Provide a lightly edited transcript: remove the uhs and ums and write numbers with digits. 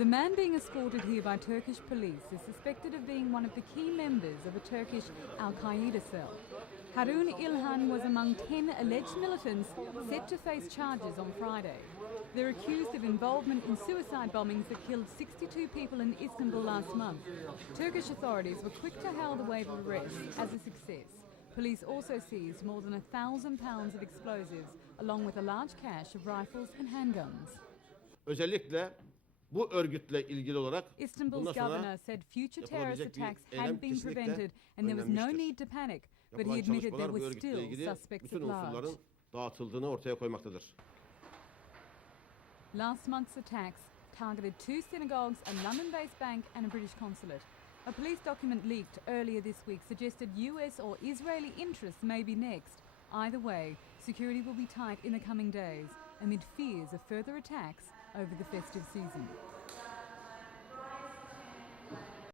The man being escorted here by Turkish police is suspected of being one of the key members of a Turkish al-Qaida cell. Harun Ilhan was among 10 alleged militants set to face charges on Friday. They're accused of involvement in suicide bombings that killed 62 people in Istanbul last month. Turkish authorities were quick to hail the wave of arrests as a success. Police also seized more than £1,000 of explosives, along with a large cache of rifles and handguns. Özellikle bu örgütle ilgili olarak Istanbul's governor said future terrorist attacks had been prevented and there was no need to panic, but he admitted there were still suspects at large. Dağıtıldığını ortaya koymaktadır. Last month's attacks targeted 2 synagogues, a London-based bank and a British consulate. A police document leaked earlier this week suggested US or Israeli interests may be next. Either way, security will be tight in the coming days amid fears of further attacks over the festive season.